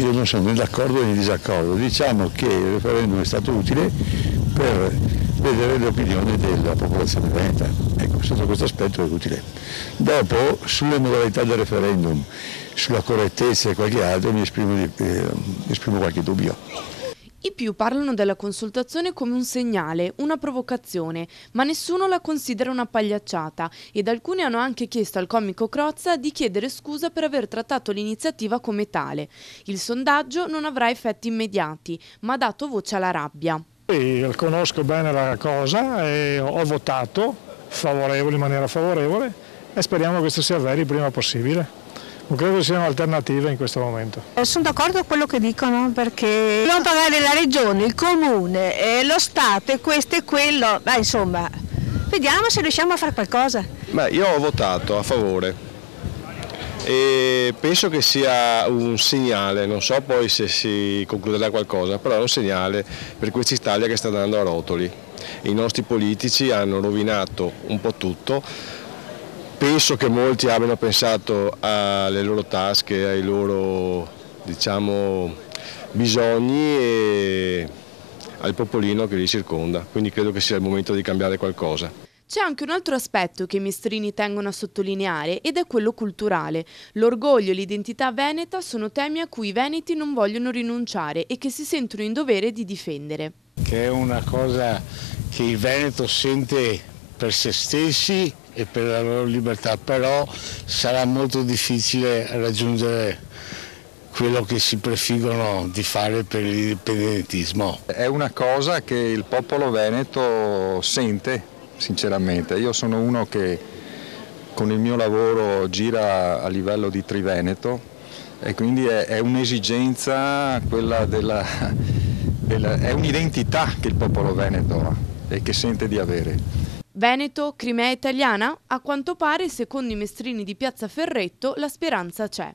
Io non sono né d'accordo né in disaccordo, diciamo che il referendum è stato utile per vedere le opinioni della popolazione veneta, ecco, sotto questo aspetto è utile. Dopo, sulle modalità del referendum, sulla correttezza e qualche altro mi esprimo qualche dubbio. I più parlano della consultazione come un segnale, una provocazione, ma nessuno la considera una pagliacciata ed alcuni hanno anche chiesto al comico Crozza di chiedere scusa per aver trattato l'iniziativa come tale. Il sondaggio non avrà effetti immediati, ma ha dato voce alla rabbia. Conosco bene la cosa e ho votato favorevole, in maniera favorevole e speriamo che questo si avveri il prima possibile. Non credo che siano alternative in questo momento. Sono d'accordo con quello che dicono perché dobbiamo pagare la regione, il comune, lo Stato e questo e quello, insomma, vediamo se riusciamo a fare qualcosa. Io ho votato a favore e penso che sia un segnale, non so poi se si concluderà qualcosa, però è un segnale per questa Italia che sta andando a rotoli. I nostri politici hanno rovinato un po' tutto. Penso che molti abbiano pensato alle loro tasche, ai loro, diciamo, bisogni e al popolino che li circonda, quindi credo che sia il momento di cambiare qualcosa. C'è anche un altro aspetto che i mestrini tengono a sottolineare ed è quello culturale. L'orgoglio e l'identità veneta sono temi a cui i veneti non vogliono rinunciare e che si sentono in dovere di difendere. Che è una cosa che il Veneto sente per se stessi e per la loro libertà, però sarà molto difficile raggiungere quello che si prefiggono di fare per l'indipendentismo. È una cosa che il popolo veneto sente, sinceramente. Io sono uno che con il mio lavoro gira a livello di Triveneto e quindi è un'esigenza, quella è un'identità che il popolo veneto ha e che sente di avere. Veneto, Crimea italiana? A quanto pare, secondo i mestrini di Piazza Ferretto, la speranza c'è.